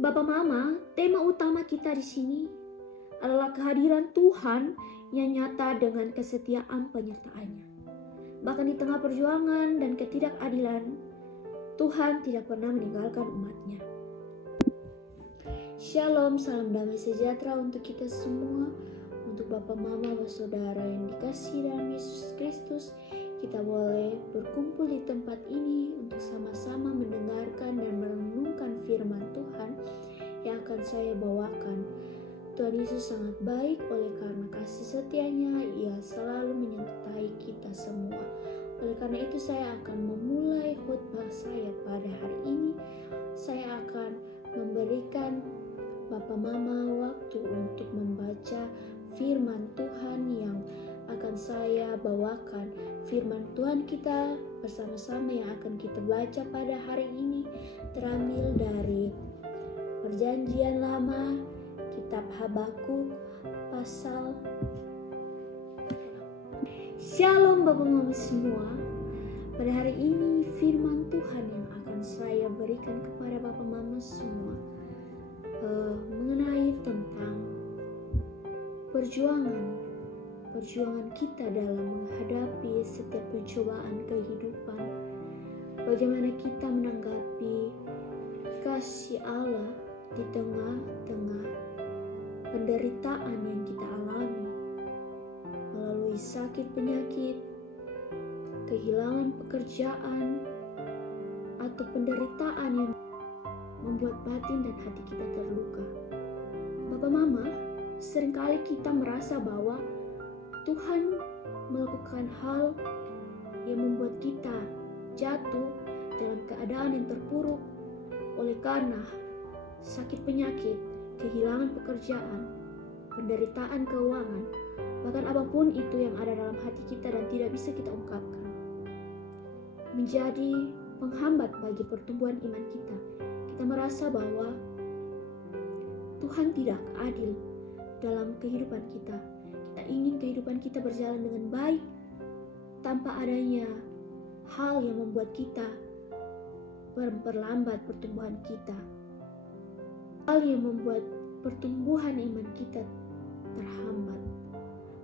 Bapak Mama, tema utama kita di sini adalah kehadiran Tuhan yang nyata dengan kesetiaan penyertaannya. Bahkan di tengah perjuangan dan ketidakadilan, Tuhan tidak pernah meninggalkan umatnya. Shalom, salam damai sejahtera untuk kita semua, untuk Bapak Mama, Saudara yang dikasihi dalam Yesus Kristus. Kita boleh berkumpul di tempat ini untuk sama-sama mendengarkan dan merenungkan firman Tuhan yang akan saya bawakan. Tuhan Yesus sangat baik, oleh karena kasih setianya Ia selalu menyertai kita semua. Oleh karena itu saya akan memulai khotbah saya pada hari ini. Saya akan memberikan Bapak Mama waktu untuk membaca firman Tuhan yang akan saya bawakan. Firman Tuhan kita bersama-sama yang akan kita baca pada hari ini terambil dari Perjanjian Lama, Kitab Habakuk pasal. Shalom Bapak Mama semua. Pada hari ini firman Tuhan yang akan saya berikan kepada Bapak Mama semua mengenai tentang perjuangan kita dalam menghadapi setiap pencobaan kehidupan. Bagaimana kita menanggapi kasih Allah di tengah-tengah penderitaan yang kita alami melalui sakit penyakit, kehilangan pekerjaan, atau penderitaan yang membuat batin dan hati kita terluka. Bapak Mama, seringkali kita merasa bahwa Tuhan melakukan hal yang membuat kita jatuh dalam keadaan yang terpuruk oleh karena sakit penyakit, kehilangan pekerjaan, penderitaan keuangan, bahkan apapun itu yang ada dalam hati kita dan tidak bisa kita ungkapkan, menjadi penghambat bagi pertumbuhan iman kita. Kita merasa bahwa Tuhan tidak adil dalam kehidupan kita. Kita ingin kehidupan kita berjalan dengan baik tanpa adanya hal yang membuat kita memperlambat pertumbuhan kita, hal yang membuat pertumbuhan iman kita terhambat.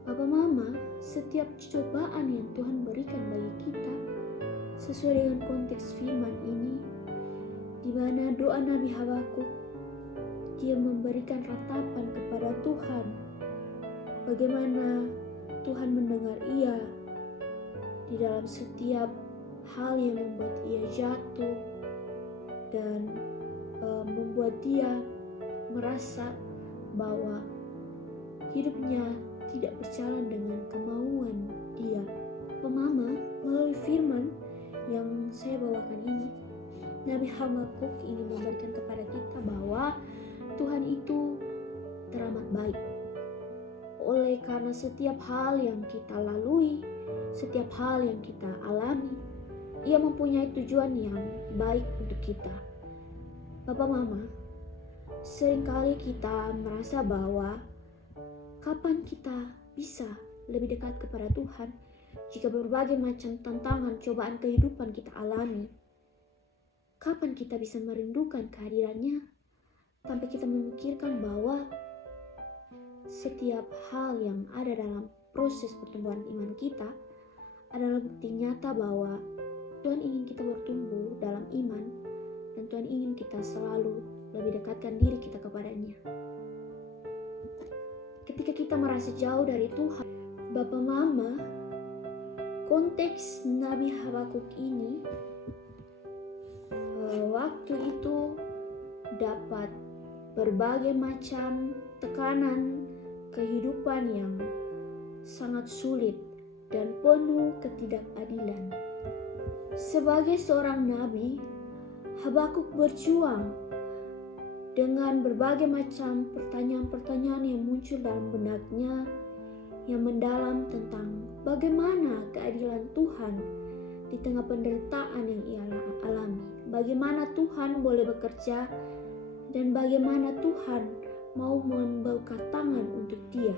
Bapak Mama, setiap cobaan yang Tuhan berikan bagi kita sesuai dengan konteks firman ini, di mana doa Nabi Habakuk, dia memberikan ratapan kepada Tuhan, bagaimana Tuhan mendengar ia di dalam setiap hal yang membuat ia jatuh dan membuat dia merasa bahwa hidupnya tidak berjalan dengan kemauan dia. Mama, melalui firman yang saya bawakan ini, Nabi Habakuk ingin memberikan kepada kita bahwa Tuhan itu teramat baik. Oleh karena setiap hal yang kita lalui, setiap hal yang kita alami, Ia mempunyai tujuan yang baik untuk kita. Bapak Mama, seringkali kita merasa bahwa kapan kita bisa lebih dekat kepada Tuhan jika berbagai macam tantangan, cobaan kehidupan kita alami. Kapan kita bisa merindukan kehadirannya tanpa kita memikirkan bahwa setiap hal yang ada dalam proses pertumbuhan iman kita adalah bukti nyata bahwa Tuhan ingin kita bertumbuh dalam iman dan Tuhan ingin kita selalu lebih dekatkan diri kita kepadanya. Ketika kita merasa jauh dari Tuhan, Bapak Mama, konteks Nabi Habakuk ini waktu itu dapat berbagai macam tekanan kehidupan yang sangat sulit dan penuh ketidakadilan. Sebagai seorang nabi, Habakuk berjuang dengan berbagai macam pertanyaan-pertanyaan yang muncul dalam benaknya yang mendalam tentang bagaimana keadilan Tuhan di tengah penderitaan yang ia alami. Bagaimana Tuhan boleh bekerja dan bagaimana Tuhan mau membuka tangan untuk dia.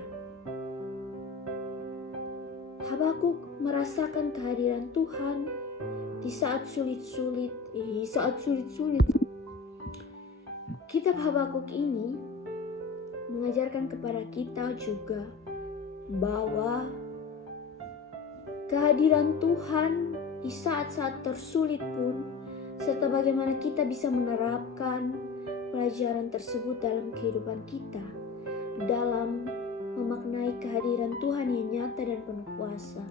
Habakuk merasakan kehadiran Tuhan di saat sulit-sulit Kitab Habakuk ini mengajarkan kepada kita juga bahwa kehadiran Tuhan di saat-saat tersulit pun, serta bagaimana kita bisa menerapkan pelajaran tersebut dalam kehidupan kita, dalam memaknai kehadiran Tuhan yang nyata dan penuh kuasa.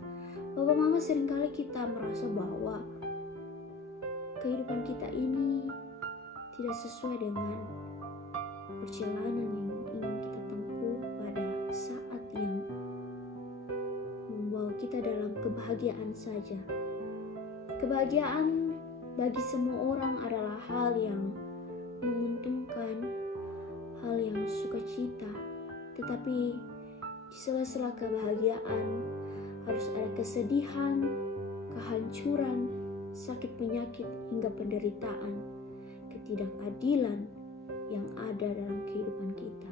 Bapak Mama, seringkali kita merasa bahwa kehidupan kita ini tidak sesuai dengan perjalanan yang ingin kita tempuh pada saat yang membawa kita dalam kebahagiaan saja. Kebahagiaan bagi semua orang adalah hal yang menguntungkan, hal yang sukacita. Tetapi di sela-sela kebahagiaan harus ada kesedihan, kehancuran, sakit penyakit hingga penderitaan, ketidakadilan yang ada dalam kehidupan kita.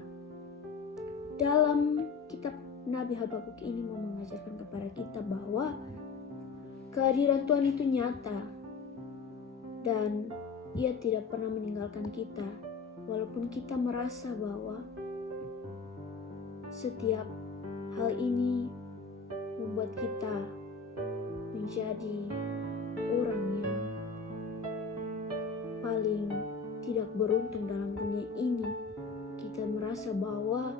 Dalam kitab Nabi Habakuk ini mau mengajarkan kepada kita bahwa kehadiran Tuhan itu nyata dan Ia tidak pernah meninggalkan kita, walaupun kita merasa bahwa setiap hal ini membuat kita menjadi orang yang paling tidak beruntung dalam dunia ini. Kita merasa bahwa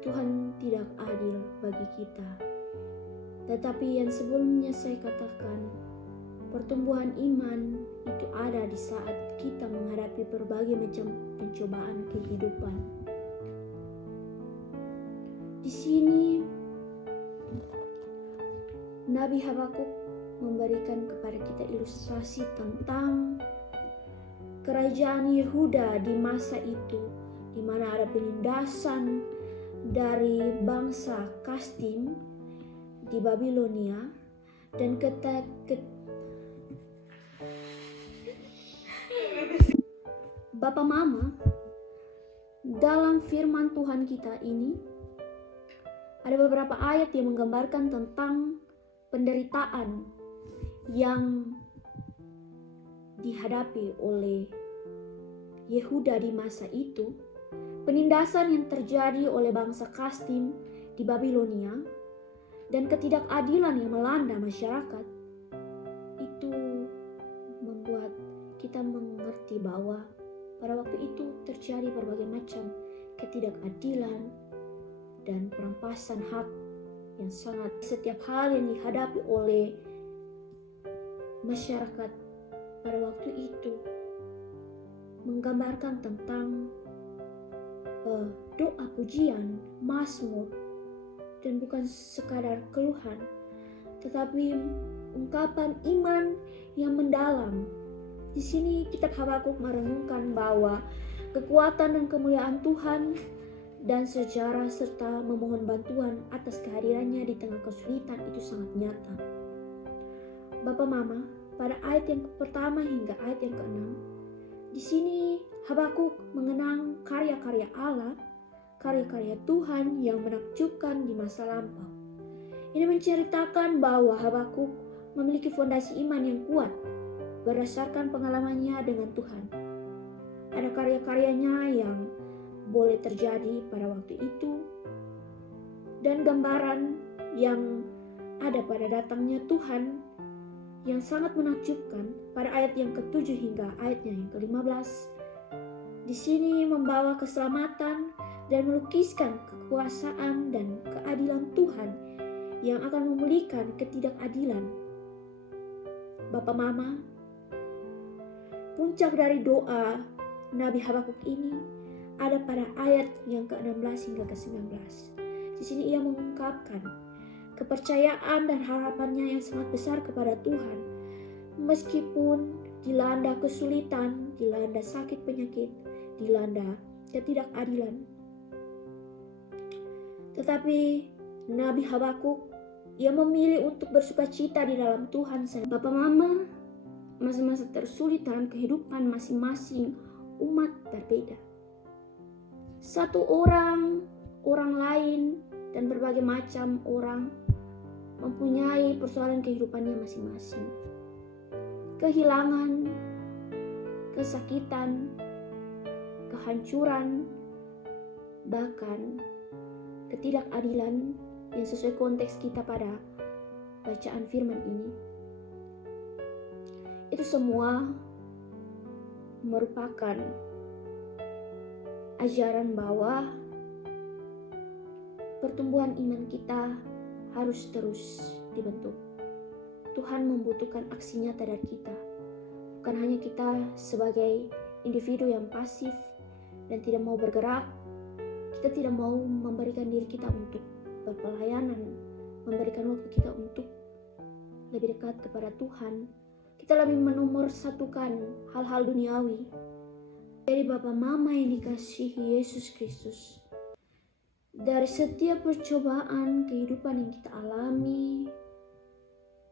Tuhan tidak adil bagi kita. Tetapi yang sebelumnya saya katakan, pertumbuhan iman itu ada di saat kita menghadapi berbagai macam pencobaan kehidupan. Di sini Nabi Habakuk memberikan kepada kita ilustrasi tentang kerajaan Yehuda di masa itu, di mana ada penindasan dari bangsa Kastim di Babilonia, dan Bapak Mama, dalam firman Tuhan kita ini ada beberapa ayat yang menggambarkan tentang penderitaan yang dihadapi oleh Yehuda di masa itu, penindasan yang terjadi oleh bangsa Kastim di Babilonia, dan ketidakadilan yang melanda masyarakat. Itu membuat kita mengerti bahwa pada waktu itu terjadi berbagai macam ketidakadilan dan perampasan hak yang sangat. Setiap hal yang dihadapi oleh masyarakat pada waktu itu menggambarkan tentang doa pujian, mazmur, dan bukan sekadar keluhan, tetapi ungkapan iman yang mendalam. Di sini kitab Habakuk merenungkan bahwa kekuatan dan kemuliaan Tuhan dan sejarah serta memohon bantuan atas kehadirannya di tengah kesulitan itu sangat nyata. Bapak Mama, pada ayat yang pertama hingga ayat yang ke-6, di sini Habakuk mengenang karya-karya Allah, karya-karya Tuhan yang menakjubkan di masa lampau. Ini menceritakan bahwa Habakuk memiliki fondasi iman yang kuat berdasarkan pengalamannya dengan Tuhan. Ada karya-karyanya yang boleh terjadi pada waktu itu, dan gambaran yang ada pada datangnya Tuhan yang sangat menakjubkan pada ayat yang ke-7 hingga ayatnya yang ke-15. Di sini membawa keselamatan dan melukiskan kekuasaan dan keadilan Tuhan yang akan memulihkan ketidakadilan. Bapak Mama, puncak dari doa Nabi Habakuk ini ada pada ayat yang ke-16 hingga ke-19. Di sini ia mengungkapkan kepercayaan dan harapannya yang sangat besar kepada Tuhan. Meskipun dilanda kesulitan, dilanda sakit penyakit, dilanda ketidakadilan, tetapi Nabi Habakuk ia memilih untuk bersukacita di dalam Tuhan. Bapak Mama, masa-masa tersulit dalam kehidupan masing-masing umat berbeda. Satu orang lain, dan berbagai macam orang mempunyai persoalan kehidupannya masing-masing. Kehilangan, kesakitan, kehancuran, bahkan ketidakadilan yang sesuai konteks kita pada bacaan firman ini. Itu semua merupakan ajaran bahwa pertumbuhan iman kita harus terus dibentuk. Tuhan membutuhkan aksi nyata dari kita. Bukan hanya kita sebagai individu yang pasif dan tidak mau bergerak. Kita tidak mau memberikan diri kita untuk berpelayanan, memberikan waktu kita untuk lebih dekat kepada Tuhan. Kita lebih menomorsatukan hal-hal duniawi. Jadi Bapa Mama yang dikasihi Yesus Kristus, dari setiap percobaan kehidupan yang kita alami,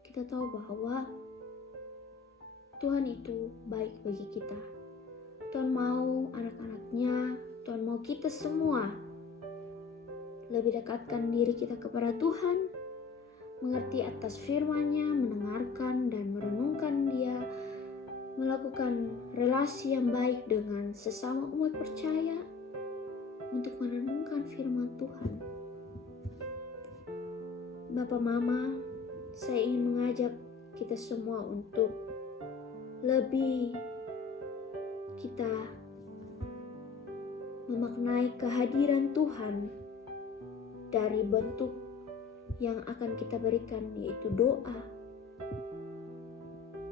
kita tahu bahwa Tuhan itu baik bagi kita. Tuhan mau anak-anaknya, Tuhan mau kita semua lebih dekatkan diri kita kepada Tuhan, mengerti atas firman-Nya, mendengarkan dan merenungkan Dia, melakukan relasi yang baik dengan sesama umat percaya, untuk merenungkan firman Tuhan. Bapak Mama, saya ingin mengajak kita semua untuk lebih kita memaknai kehadiran Tuhan dari bentuk yang akan kita berikan, yaitu doa,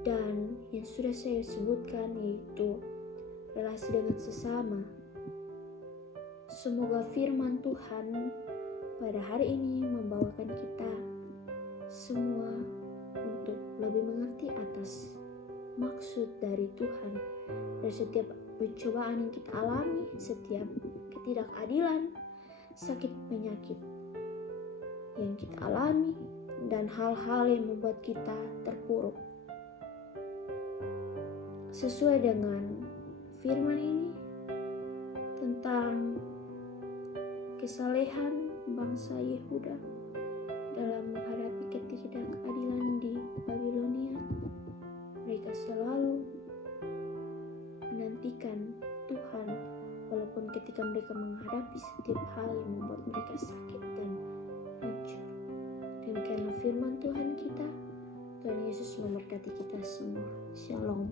dan yang sudah saya sebutkan yaitu relasi dengan sesama. Semoga firman Tuhan pada hari ini membawakan kita semua untuk lebih mengerti atas maksud dari Tuhan. Dari setiap pencobaan yang kita alami, setiap ketidakadilan, sakit penyakit yang kita alami, dan hal-hal yang membuat kita terpuruk. Sesuai dengan firman ini tentang kesalehan bangsa Yehuda dalam menghadapi ketidakadilan di Babilonia, mereka selalu menantikan Tuhan walaupun ketika mereka menghadapi setiap hal yang membuat mereka sakit dan hancur. Demikianlah firman Tuhan kita. Tuhan Yesus memberkati kita semua. Shalom.